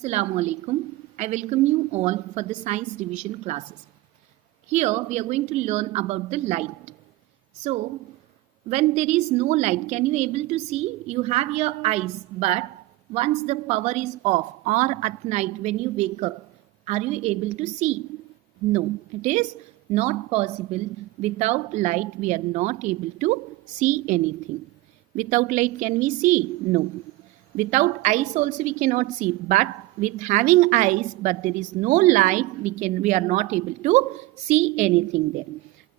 Assalamu alaikum. I welcome you all for the science division classes. Here we are going to learn about the light. So when there is no light, can you able to see? You have your eyes, but once the power is off or at night when you wake up, are you able to see? No, it is not possible. Without light, we are not able to see anything. Without light, can we see? No. Without eyes also we cannot see, but with having eyes but there is no light, we are not able to see anything there.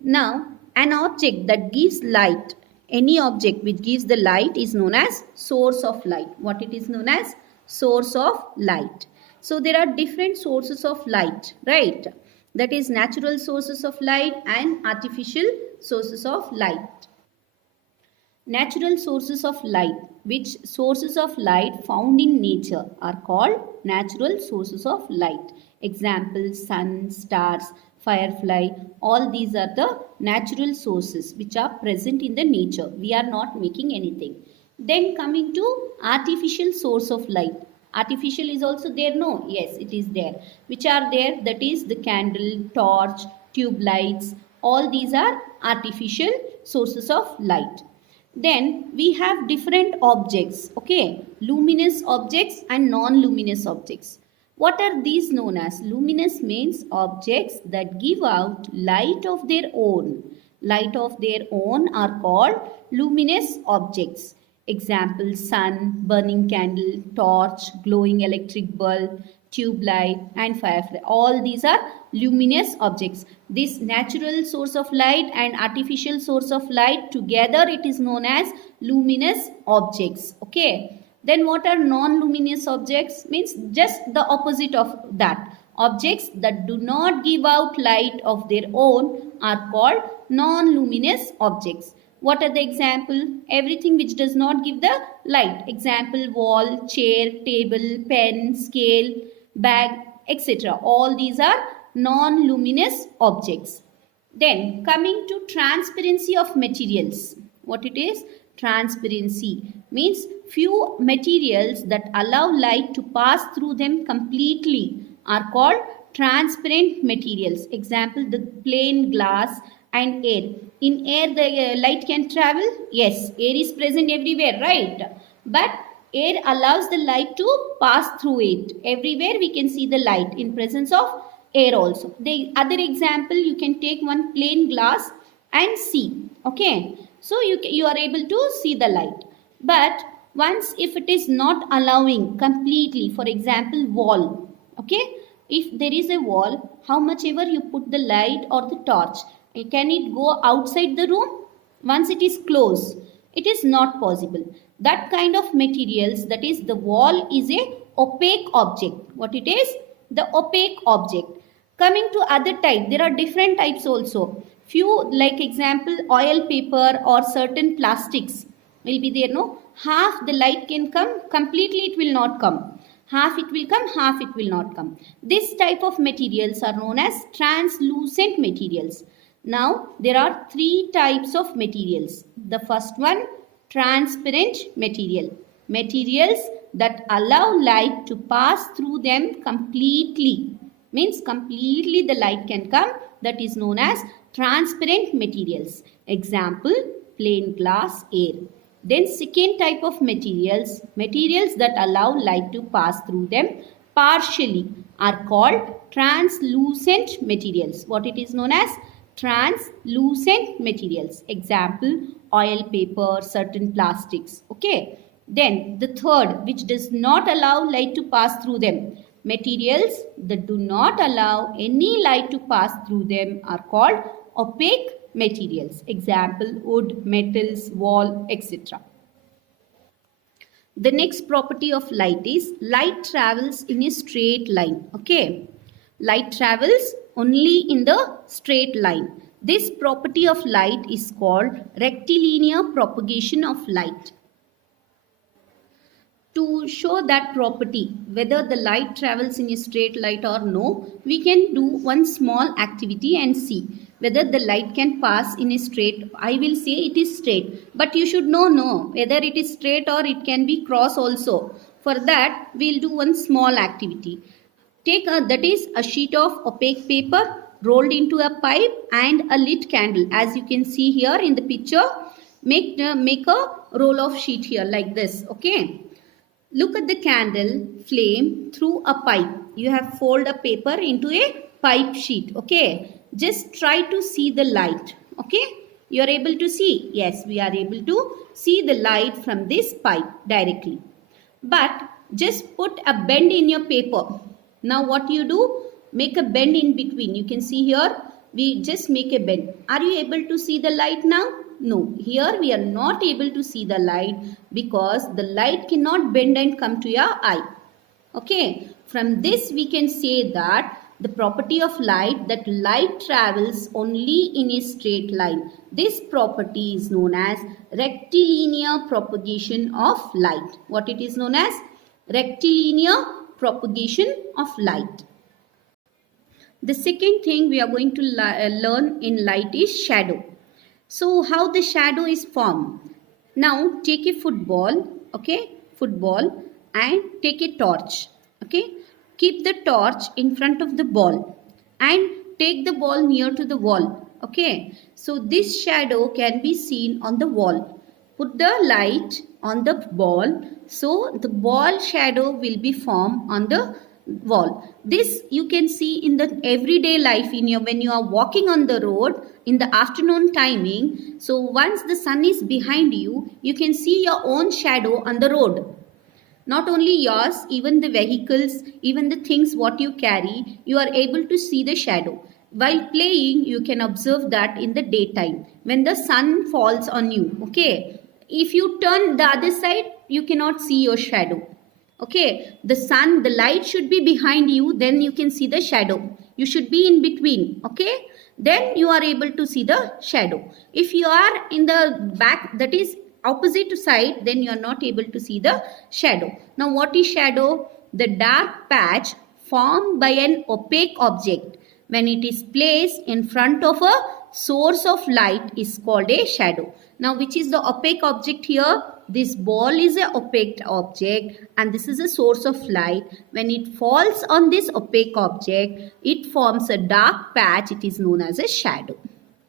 Now an object that gives light, any object which gives the light is known as source of light. What it is known as? Source of light. So there are different sources of light, right? That is natural sources of light and artificial sources of light. Natural sources of light, which sources of light found in nature are called natural sources of light. Example, sun, stars, firefly, all these are the natural sources which are present in the nature. We are not making anything. Then coming to artificial source of light. Artificial is also there, no? Yes, it is there. Which are there? That is the candle, torch, tube lights. All these are artificial sources of light. Then we have different objects, okay, luminous objects and non-luminous objects. What are these known as? Luminous means objects that give out light of their own. Light of their own are called luminous objects. Example, sun, burning candle, torch, glowing electric bulb, tube light and firefly. All these are luminous objects. This natural source of light and artificial source of light together, it is known as luminous objects. Okay. Then what are non-luminous objects? Means just the opposite of that. Objects that do not give out light of their own are called non-luminous objects. What are the example? Everything which does not give the light. Example, wall, chair, table, pen, scale, bag, etc. All these are non-luminous objects. Then coming to transparency of materials. What it is? Transparency means few materials that allow light to pass through them completely are called transparent materials. Example, the plain glass and air. In air the light can travel? Yes, air is present everywhere, right? But air allows the light to pass through it. Everywhere we can see the light in presence of air also. The other example, you can take one plain glass and see. Okay. So you are able to see the light. But once if it is not allowing completely, for example, wall. Okay. If there is a wall, how much ever you put the light or the torch, can it go outside the room? Once it is closed, it is not possible. That kind of materials, that is the wall is a opaque object. What it is? The opaque object. Coming to other type, there are different types also. Few like example oil paper or certain plastics will be there, no? Half the light can come, completely it will not come. Half it will come, half it will not come. This type of materials are known as translucent materials. Now there are three types of materials. The first one, transparent material. Materials that allow light to pass through them completely. Means completely the light can come. That is known as transparent materials. Example, plain glass, air. Then second type of materials, materials that allow light to pass through them partially are called translucent materials. What it is known as? Translucent materials. Example, oil, paper, certain plastics. Okay. Then the third, which does not allow light to pass through them. Materials that do not allow any light to pass through them are called opaque materials. Example, wood, metals, wall, etc. The next property of light is light travels in a straight line. Okay. Light travels only in the straight line. This property of light is called rectilinear propagation of light. To show that property, whether the light travels in a straight line or no, we can do one small activity and see whether the light can pass in a straight. I will say it is straight, but you should know whether it is straight or it can be cross also. For that, we'll do one small activity. Take that is a sheet of opaque paper rolled into a pipe and a lit candle. As you can see here in the picture, make a roll of sheet here like this. Okay. Look at the candle flame through a pipe. You have fold a paper into a pipe sheet. Okay. Just try to see the light. Okay. You are able to see. Yes, we are able to see the light from this pipe directly. But just put a bend in your paper. Now what you do? Make a bend in between. You can see here, we just make a bend. Are you able to see the light now? No. Here we are not able to see the light because the light cannot bend and come to your eye. Okay. From this we can say that the property of light, that light travels only in a straight line. This property is known as rectilinear propagation of light. What it is known as? Rectilinear propagation of light. The second thing we are going to learn in light is shadow. So how the shadow is formed? Now take a football, okay, football, and take a torch, okay. Keep the torch in front of the ball and take the ball near to the wall, okay. So this shadow can be seen on the wall. Put the light on the ball, so the ball shadow will be formed on the wall. This you can see in the everyday life in your, when you are walking on the road in the afternoon timing. So once the sun is behind you, you can see your own shadow on the road. Not only yours, even the vehicles, even the things what you carry, you are able to see the shadow. While playing, you can observe that in the daytime when the sun falls on you, okay. If you turn the other side, you cannot see your shadow. Okay, the sun, the light should be behind you, then you can see the shadow. You should be in between, okay? Then you are able to see the shadow. If you are in the back, that is opposite side, then you are not able to see the shadow. Now what is shadow? The dark patch formed by an opaque object when it is placed in front of a source of light is called a shadow. Now which is the opaque object here? This ball is an opaque object and this is a source of light. When it falls on this opaque object, it forms a dark patch. It is known as a shadow.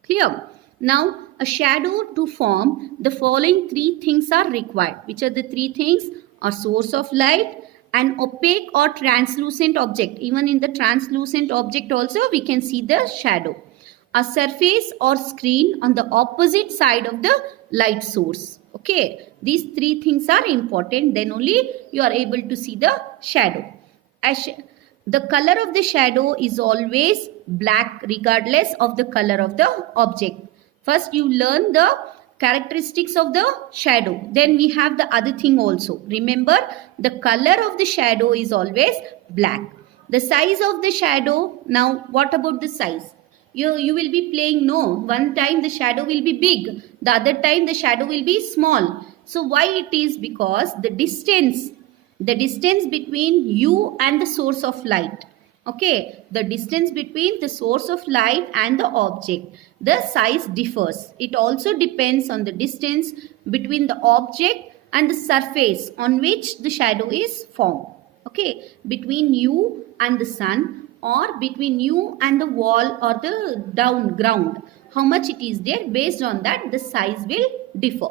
Clear? Now, a shadow to form, the following three things are required. Which are the three things? A source of light, an opaque or translucent object. Even in the translucent object also, we can see the shadow. A surface or screen on the opposite side of the light source. Okay, these three things are important. Then only you are able to see the shadow. The color of the shadow is always black regardless of the color of the object. First you learn the characteristics of the shadow. Then we have the other thing also. Remember, the color of the shadow is always black. The size of the shadow, now what about the size? You will be playing, no, one time the shadow will be big, the other time the shadow will be small. So why it is? Because the distance between you and the source of light. Okay, the distance between the source of light and the object, the size differs. It also depends on the distance between the object and the surface on which the shadow is formed. Okay, between you and the sun, or between you and the wall or the ground, how much it is there, based on that the size will differ.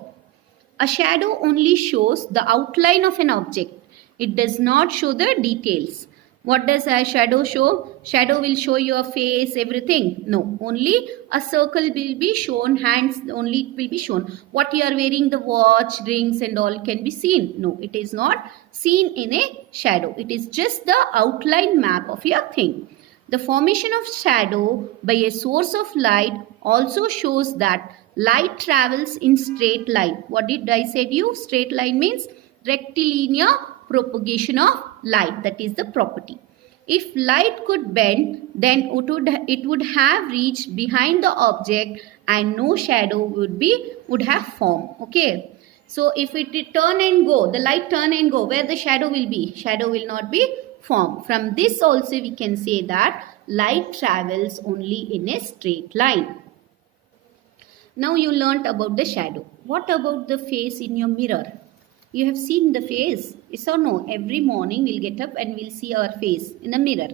A shadow only shows the outline of an object. It does not show the details. What does a shadow show? Shadow will show your face, everything. No, only a circle will be shown, hands only it will be shown. What you are wearing, the watch, rings and all can be seen. No, it is not seen in a shadow. It is just the outline map of your thing. The formation of shadow by a source of light also shows that light travels in straight line. What did I say to you? Straight line means rectilinear propagation of light. That is the property. If light could bend, then it would have reached behind the object and no shadow would have formed. Okay. So if it turn and go, the light turn and go, where the shadow will be? Shadow will not be formed. From this also we can say that light travels only in a straight line. Now you learnt about the shadow. What about the face in your mirror? You have seen the face, yes or no? Every morning we'll get up and we'll see our face in a mirror.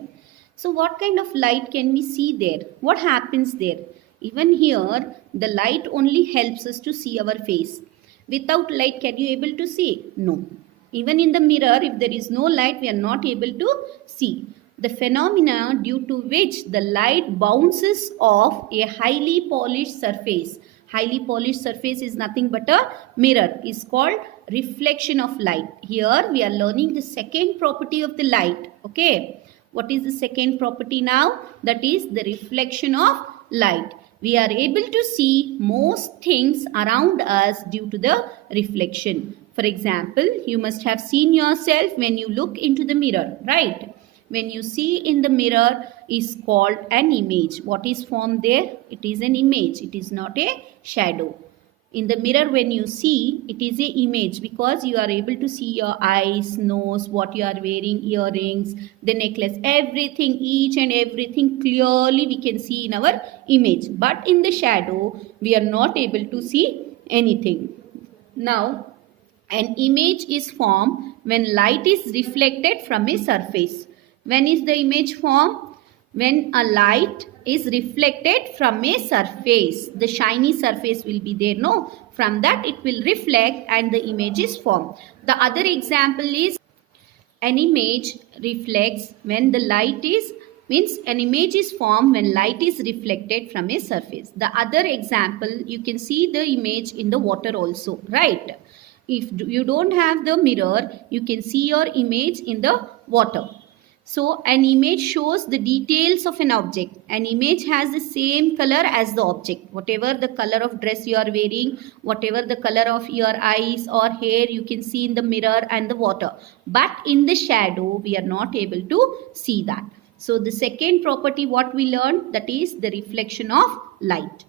So what kind of light can we see there? What happens there? Even here, the light only helps us to see our face. Without light, can you able to see? No. Even in the mirror, if there is no light, we are not able to see. The phenomena due to which the light bounces off a highly polished surface. Highly polished surface is nothing but a mirror. Is called reflection of light. Here we are learning the second property of the light. Okay. What is the second property now? That is the reflection of light. We are able to see most things around us due to the reflection. For example, you must have seen yourself when you look into the mirror, right? When you see in the mirror is called an image. What is formed there? It is an image. It is not a shadow. In the mirror, when you see, it is a image because you are able to see your eyes, nose, what you are wearing, earrings, the necklace, everything, each and everything clearly we can see in our image. But in the shadow, we are not able to see anything. Now, an image is formed when light is reflected from a surface. When is the image formed? When a light is reflected from a surface. The shiny surface will be there, no? From that it will reflect and the image is formed. The other example is an image reflects when the light is, means an image is formed when light is reflected from a surface. The other example, you can see the image in the water also, right? If you don't have the mirror, you can see your image in the water. So an image shows the details of an object. An image has the same color as the object. Whatever the color of dress you are wearing, whatever the color of your eyes or hair, you can see in the mirror and the water. But in the shadow, we are not able to see that. So the second property what we learned, that is the reflection of light.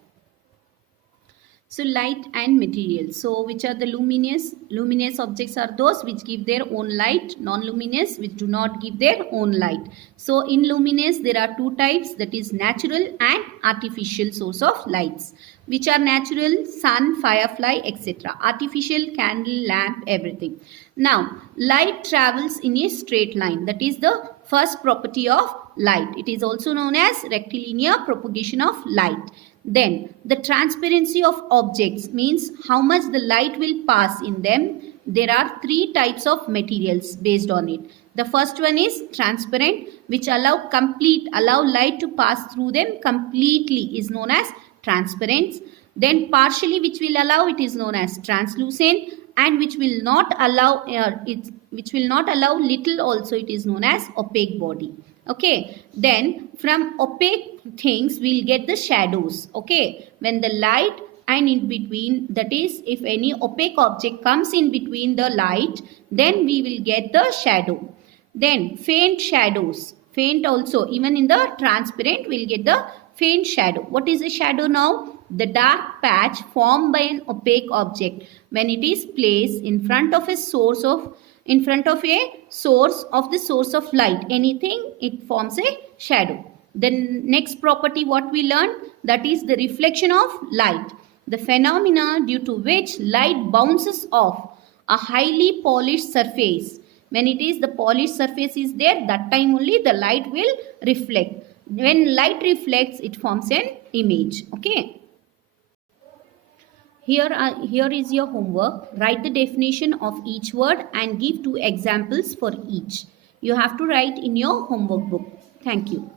So light and material. So which are the luminous? Luminous objects are those which give their own light. Non-luminous which do not give their own light. So in luminous there are two types, that is natural and artificial source of lights. Which are natural? Sun, firefly, etc. Artificial, candle, lamp, everything. Now light travels in a straight line. That is the first property of light. It is also known as rectilinear propagation of light. Then the transparency of objects means how much the light will pass in them. There are three types of materials based on it. The first one is transparent, which allow light to pass through them completely, is known as transparent. Then partially, which will allow, it is known as translucent, and which will not allow little also, it is known as opaque body. Okay, then from opaque things we'll get the shadows. Okay, when the light and in between, that is if any opaque object comes in between the light, then we will get the shadow. Then faint shadows, faint also, even in the transparent we'll get the faint shadow. What is a shadow now? The dark patch formed by an opaque object when it is placed in front of a source of the source of light. Anything, it forms a shadow. The next property what we learned, that is the reflection of light. The phenomena due to which light bounces off a highly polished surface. When it is the polished surface is there, that time only the light will reflect. When light reflects, it forms an image. Okay. Here is your homework. Write the definition of each word and give two examples for each. You have to write in your homework book. Thank you.